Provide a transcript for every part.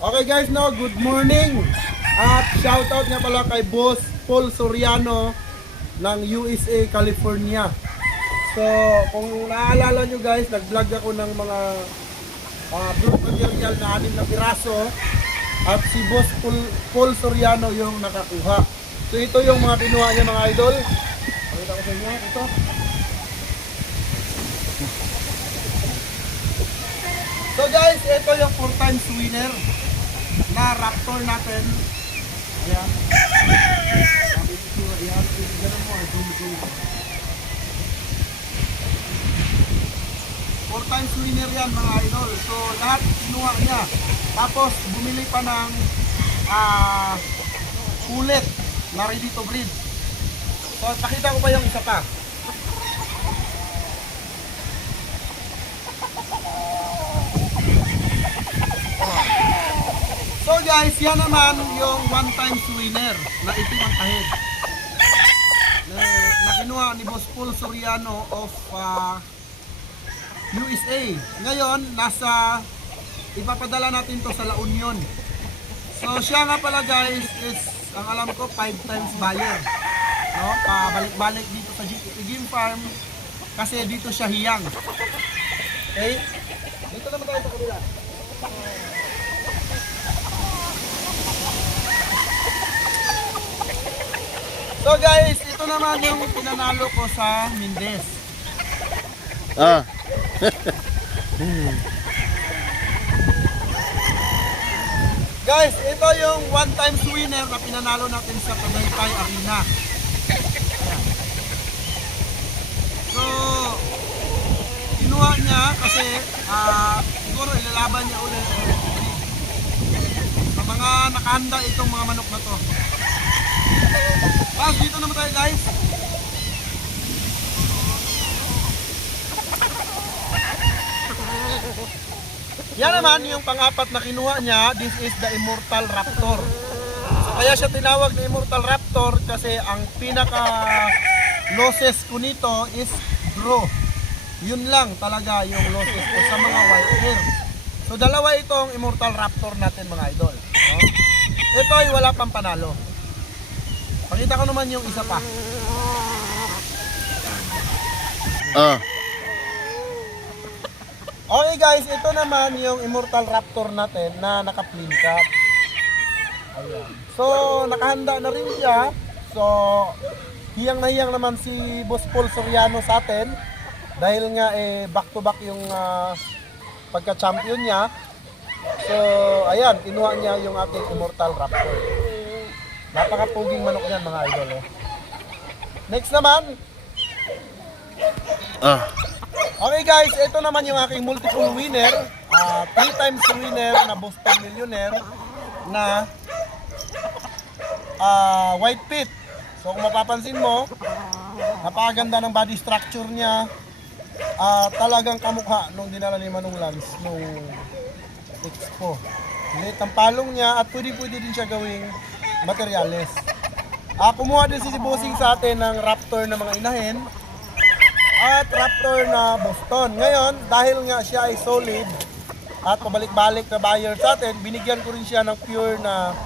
Okay guys, no, good morning. At shoutout nga pala kay Boss Paul Soriano ng USA, California. So, kung naalala nyo guys, nag-vlog ako ng mga blue material na 6 na piraso. At si Boss Paul Soriano yung nakakuha. So, ito yung mga pinuha niya mga idol. Pakita ko sa inyo, ito. So guys, ito yung 4 times winner na Raptor natin. Ayan. Sabi ito, ayan. Ganun mo, zoom. 4 times winner yan mga idol. So lahat kinuha niya. Tapos bumili pa ng ulit na ready to breed. So pakita ko pa yung isa pa. So guys, yan naman yung 1 times winner na itim ang kahid na kinuha ni Boss Paul Soriano of USA. Ngayon, ipapadala natin to sa La Union. So siya nga pala guys is, ang alam ko, 5 times buyer. No? Pabalik-balik dito sa Game Farm kasi dito siya hiyang. Okay? Dito naman tayo sa kabila. So guys, ito naman yung pinanalo ko sa Mindez. Guys, ito yung 1 times winner na pinanalo natin sa Tagaytay Arena. Ayan. So, kinuha niya kasi siguro ilalaban niya ulit sa mga nakahanda itong mga manok na to. Dito naman tayo guys. Yan naman yung pang-apat na kinuha niya. This is the Immortal Raptor. So, kaya siya tinawag na Immortal Raptor kasi ang pinaka losses ko nito is draw. Yun lang talaga yung losses ko sa mga white hair. So dalawa itong Immortal Raptor natin mga idol. No? Ito ay wala pang panalo. Pakita ko naman yung isa pa. Okay guys, ito naman yung Immortal Raptor natin na naka-plain cap. Ayan. So, nakahanda na rin siya. So, hiyang na hiyang naman si Boss Paul Soriano sa atin. Dahil nga back to back yung pagka-champion niya. So, ayan, kinuha niya yung ating Immortal Raptor. Napakapuging manok yan mga idol. Next naman. Okay guys, ito naman yung aking multiple winner. 3 times winner na Boston Millionaire na white pit. So kung mapapansin mo, napakaganda ng body structure niya. Talagang kamukha nung dinala ni Manong Lance nung expo. Liit ang palong niya at pwede din siya gawing materials. Kumuha din si Bossing sa atin ng Raptor na mga inahin at Raptor na Boston. Ngayon, dahil nga siya ay solid at pabalik-balik na buyer sa atin, binigyan ko rin siya ng pure na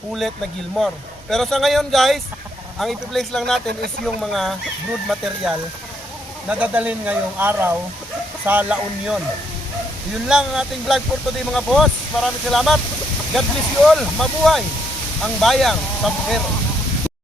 ulit na Gilmore. Pero sa ngayon guys, ang ipi-place lang natin is yung mga brood material na dadalhin ngayong araw sa La Union. Yun lang ang ating vlog for today mga boss. Maraming salamat. God bless you all. Mabuhay ang bayang sa buher.